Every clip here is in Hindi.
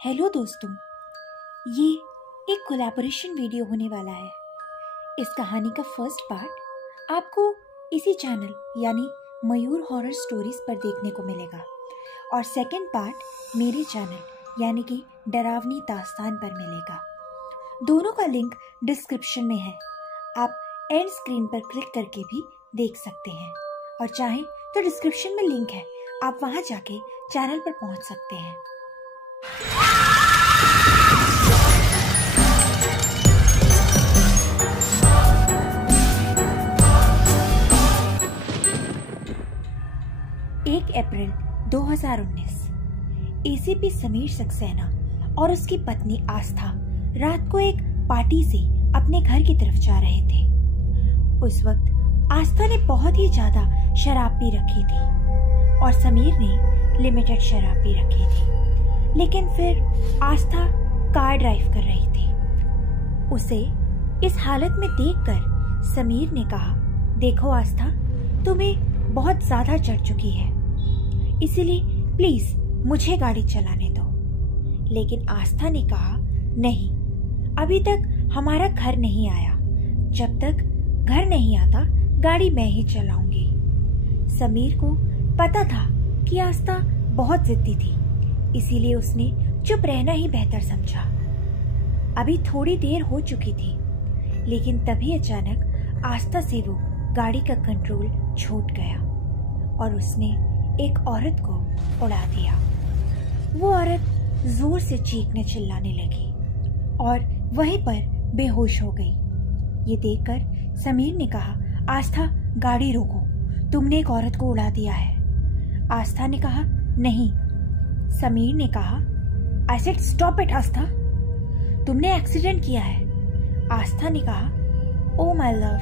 हेलो दोस्तों, ये एक कोलैबोरेशन वीडियो होने वाला है। इस कहानी का फर्स्ट पार्ट आपको इसी चैनल यानी मयूर हॉरर स्टोरीज पर देखने को मिलेगा और सेकंड पार्ट मेरे चैनल यानी कि डरावनी दास्तान पर मिलेगा। दोनों का लिंक डिस्क्रिप्शन में है। आप एंड स्क्रीन पर क्लिक करके भी देख सकते हैं और चाहें तो डिस्क्रिप्शन में लिंक है, आप वहां जाके चैनल पर पहुंच सकते हैं। एक अप्रैल 2019 एसीपी समीर सक्सेना और उसकी पत्नी आस्था रात को एक पार्टी से अपने घर की तरफ जा रहे थे। उस वक्त आस्था ने बहुत ही ज्यादा शराब पी रखी थी और समीर ने लिमिटेड शराब पी रखी थी, लेकिन फिर आस्था कार ड्राइव कर रही थी। उसे इस हालत में देखकर समीर ने कहा, देखो आस्था, तुम्हें बहुत ज्यादा चढ़ चुकी है, इसीलिए प्लीज मुझे गाड़ी चलाने दो। लेकिन आस्था ने कहा, नहीं, अभी तक हमारा घर नहीं आया, जब तक घर नहीं आता गाड़ी मैं ही चलाऊंगी। समीर को पता था कि आस्था बहुत जिद्दी थी, इसीलिए उसने चुप रहना ही बेहतर समझा। अभी थोड़ी देर हो चुकी थी, लेकिन तभी अचानक आस्था से वो गाड़ी का कंट्रोल छूट गया और उसने एक औरत को उड़ा दिया। वो औरत जोर से चीखने चिल्लाने लगी और वहीं पर बेहोश हो गई। ये देखकर समीर ने कहा, आस्था गाड़ी रोको, तुमने एक औरत को उड़ा दिया है। आस्था ने कहा, नहीं। समीर ने कहा, आई सेड स्टॉप इट आस्था, तुमने एक्सीडेंट किया है। आस्था ने कहा, ओ माय लव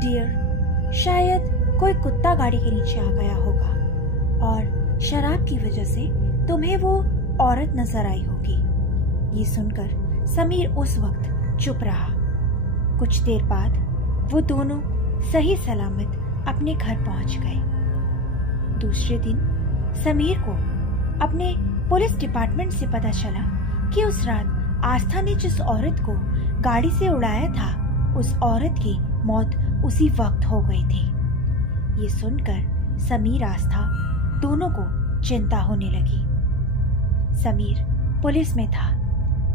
डियर, शायद कोई कुत्ता गाड़ी के नीचे आ गया होगा और शराब की वजह से तुम्हें वो औरत नजर आई होगी। ये सुनकर समीर उस वक्त चुप रहा। कुछ देर बाद वो दोनों सही सलामत अपने घर पहुंच गए। दूसरे दिन समीर को अपने पुलिस डिपार्टमेंट से पता चला कि उस रात आस्था ने जिस औरत को गाड़ी से उड़ाया था, उस औरत की मौत उसी वक्त हो गई थी। ये सुनकर समीर आस्था दोनों को चिंता होने लगी। समीर पुलिस में था,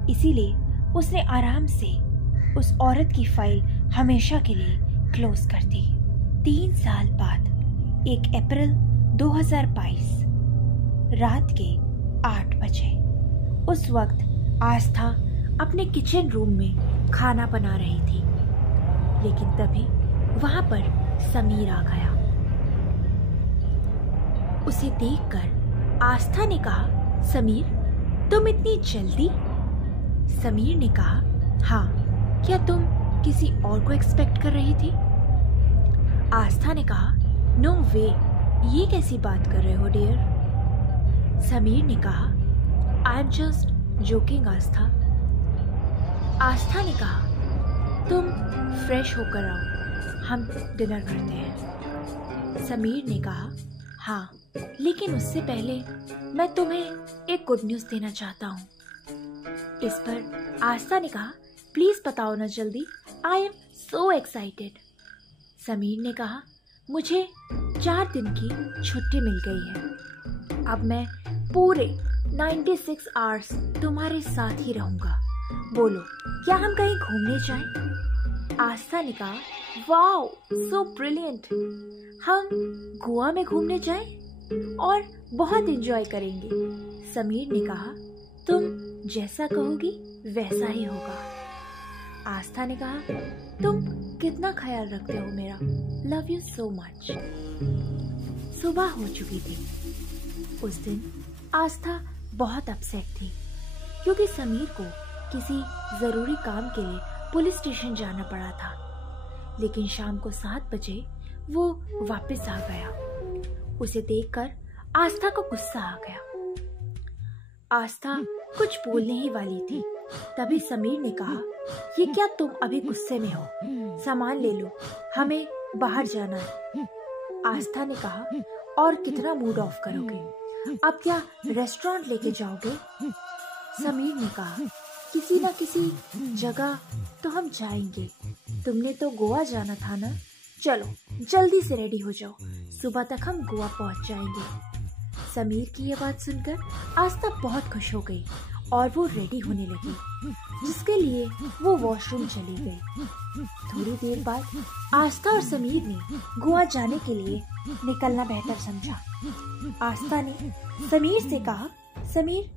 इसीलिए उसने आराम से उस औरत की फाइल हमेशा के लिए क्लोज कर दी। 3 साल बाद 1 अप्रैल 2022 रात के 8 बजे उस वक्त आस्था अपने किचन रूम में खाना बना रही थी, लेकिन तभी वहां पर समीर आ गया। उसे देखकर आस्था ने कहा, समीर तुम इतनी जल्दी? समीर ने कहा, हाँ, क्या तुम किसी और को एक्सपेक्ट कर रही थी? आस्था ने कहा, नो वे, ये कैसी बात कर रहे हो डियर? समीर ने कहा, आई एम जस्ट जोकिंग आस्था। आस्था ने कहा, तुम फ्रेश होकर आओ, हम डिनर करते हैं। समीर ने कहा, हाँ, लेकिन उससे पहले मैं तुम्हें एक गुड न्यूज़ देना चाहता हूँ। इस पर आस्था ने कहा, प्लीज बताओ ना जल्दी, I am so excited. Sameer ने कहा, मुझे 4 दिन की छुट्टी मिल गई है, अब मैं पूरे 96 आवर्स तुम्हारे साथ ही रहूंगा। बोलो, क्या हम कहीं घूमने जाएं? आस्था ने कहा, वाओ, सो ब्रिलियंट, हम गोवा में घूमने जाएं और बहुत एंजॉय करेंगे। समीर ने कहा, तुम जैसा कहोगी वैसा ही होगा। आस्था ने कहा, तुम कितना ख्याल रखते हो मेरा, लव यू सो मच। सुबह हो चुकी थी। उस दिन आस्था बहुत अपसेट थी क्योंकि समीर को किसी जरूरी काम के लिए पुलिस स्टेशन जाना पड़ा था, लेकिन शाम को 7 बजे वो वापस आ गया। उसे देखकर आस्था को गुस्सा आ गया। आस्था कुछ बोलने ही वाली थी, तभी समीर ने कहा, ये क्या तुम अभी गुस्से में हो? सामान ले लो, हमें बाहर जाना है। आस्था ने कहा, और कितना मूड ऑफ करोगे? अब क्या रेस्टोरेंट लेके जाओगे? समीर ने कहा, किसी ना किसी जगह तो हम जाएंगे। तुमने तो गोवा जाना था ना? चलो जल्दी से रेडी हो जाओ, सुबह तक हम गोवा पहुंच जाएंगे। समीर की ये बात सुनकर आस्था बहुत खुश हो गई और वो रेडी होने लगी, जिसके लिए वो वॉशरूम चली गई। थोड़ी देर बाद आस्था और समीर ने गोवा जाने के लिए निकलना बेहतर समझा। आस्था ने समीर से कहा, समीर,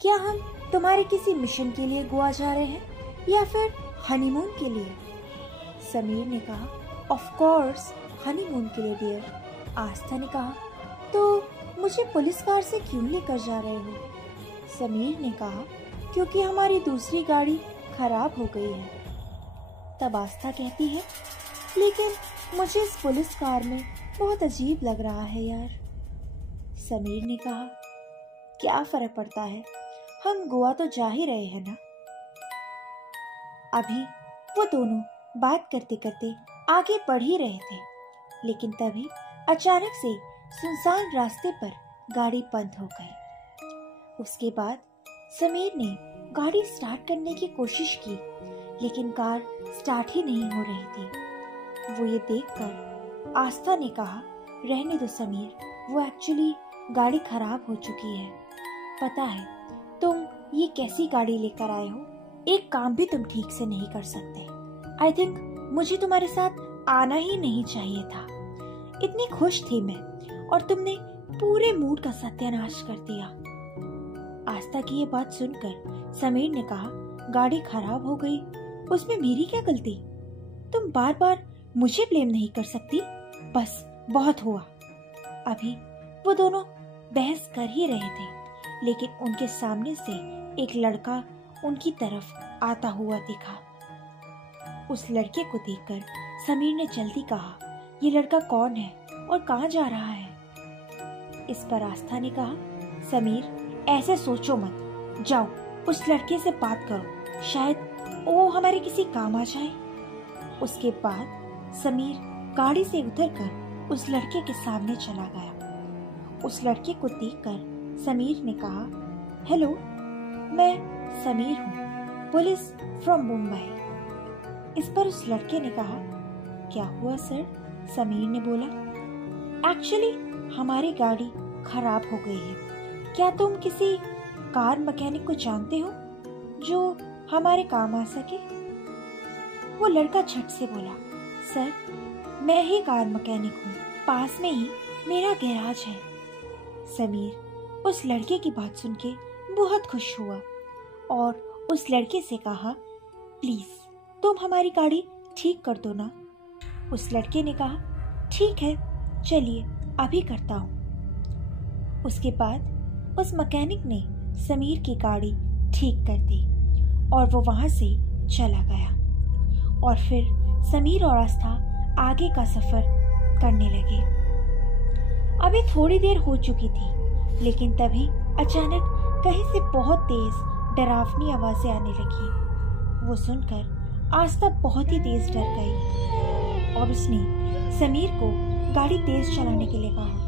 क्या हम तुम्हारे किसी मिशन के लिए गोवा जा रहे हैं या फिर हनीमून के लिए? समीर ने कहा, ऑफ कोर्स हनीमून के लिए डियर। आस्था ने कहा, तो मुझे पुलिस कार से क्यों लेकर जा रहे हो? समीर ने कहा, क्योंकि हमारी दूसरी गाड़ी खराब हो गई है। तब आस्था कहती है, लेकिन मुझे इस पुलिस कार में बहुत अजीब लग रहा है यार। समीर ने कहा, क्या फर्क पड़ता है, हम गोवा तो जा ही रहे हैं ना। अभी वो दोनों बात करते करते आगे बढ़ ही रहे थे, लेकिन तभी अचानक से सुनसान रास्ते पर गाड़ी बंद हो गई। उसके बाद समीर ने गाड़ी स्टार्ट करने की कोशिश की, लेकिन कार स्टार्ट ही नहीं हो रही थी। वो ये देखकर आस्था ने कहा, रहने दो समीर, वो एक्चुअली गाड़ी खराब हो चुकी है। पता है तुम ये कैसी गाड़ी लेकर आए हो, एक काम भी तुम ठीक से नहीं कर सकते। आई थिंक मुझे तुम्हारे साथ आना ही नहीं चाहिए था। इतनी खुश थी मैं और तुमने पूरे मूड का सत्यानाश कर दिया। आस्था की ये बात सुनकर समीर ने कहा, गाड़ी खराब हो गई, उसमें मेरी क्या गलती? तुम बार बार मुझे ब्लेम नहीं कर सकती, बस बहुत हुआ। अभी वो दोनों बहस कर ही रहे थे, लेकिन उनके सामने से एक लड़का उनकी तरफ आता हुआ दिखा। उस लड़के को देखकर समीर ने जल्दी कहा, ये लड़का कौन है और कहाँ जा रहा है? इस पर आस्था ने कहा, समीर ऐसे सोचो मत, जाओ उस लड़के से बात करो, शायद वो हमारे किसी काम आ जाए। उसके बाद समीर गाड़ी से उतरकर उस लड़के के सामने चला गया। उस लड़के को देखकर समीर ने कहा, हेलो, मैं समीर हूँ, पुलिस फ्रॉम मुंबई। इस पर उस लड़के ने कहा, क्या हुआ सर? समीर ने बोला, एक्चुअली हमारी गाड़ी खराब हो गई है, क्या तुम किसी कार मैकेनिक को जानते हो जो हमारे काम आ सके? वो लड़का झट से बोला, सर मैं ही कार मैकेनिक हूँ, पास में ही मेरा गैराज है। समीर उस लड़के की बात सुन के बहुत खुश हुआ और उस लड़के से कहा, प्लीज तुम हमारी गाड़ी ठीक कर दो ना। उस लड़के ने कहा, ठीक है चलिए अभी करता हूँ। उसके बाद उस मैकेनिक ने समीर की गाड़ी ठीक कर दी और वो वहां से चला गया। और फिर समीर और आस्था आगे का सफर करने लगे। अभी थोड़ी देर हो चुकी थी, लेकिन तभी अचानक कहीं से बहुत तेज डरावनी आवाजें आने लगी। वो सुनकर आस्था बहुत ही तेज डर गई और उसने समीर को गाड़ी तेज चलाने के लिए कहा।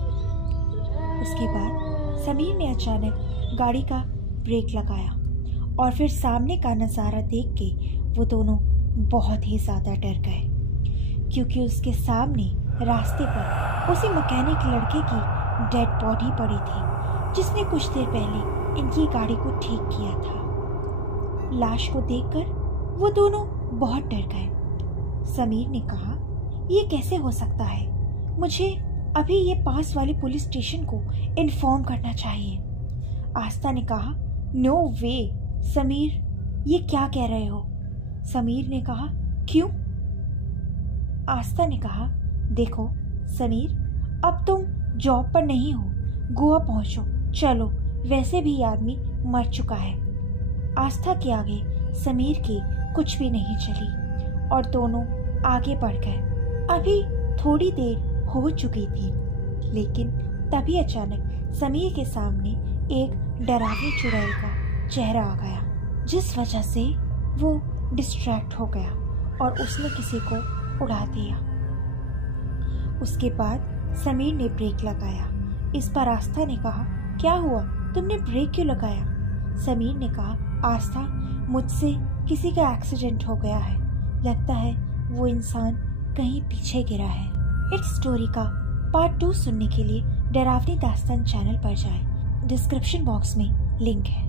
उसके बाद समीर ने अचानक गाड़ी का ब्रेक लगाया और फिर सामने का नज़ारा देख के वो दोनों बहुत ही ज़्यादा डर गए, क्योंकि उसके सामने रास्ते पर उसी मैकेनिक लड़के की डेड बॉडी पड़ी थी जिसने कुछ देर पहले इनकी गाड़ी को ठीक किया था। लाश को देखकर वो दोनों बहुत डर गए। समीर ने कहा, ये कैसे हो सकता है, मुझे अभी ये पास वाले पुलिस स्टेशन को इन्फॉर्म करना चाहिए। आस्था ने कहा, नो वे समीर, ये क्या कह रहे हो? समीर ने कहा, क्यों? आस्था ने कहा, देखो समीर, अब तुम जॉब पर नहीं हो, गोवा पहुंचो, चलो, वैसे भी ये आदमी मर चुका है। आस्था के आगे समीर की कुछ भी नहीं चली और दोनों आगे बढ़ गए। अभी थोड़ी देर हो चुकी थी, लेकिन तभी अचानक समीर के सामने एक डरावनी चुड़ैल का चेहरा आ गया, जिस वजह से वो डिस्ट्रैक्ट हो गया और उसने किसी को उड़ा दिया। उसके बाद समीर ने ब्रेक लगाया। इस पर आस्था ने कहा, क्या हुआ, तुमने ब्रेक क्यों लगाया? समीर ने कहा, आस्था, मुझसे किसी का एक्सीडेंट हो गया है। लगता है वो इंसान कहीं पीछे गिरा है। इस स्टोरी का पार्ट 2 सुनने के लिए डरावनी दास्तान चैनल पर जाएं। डिस्क्रिप्शन बॉक्स में लिंक है।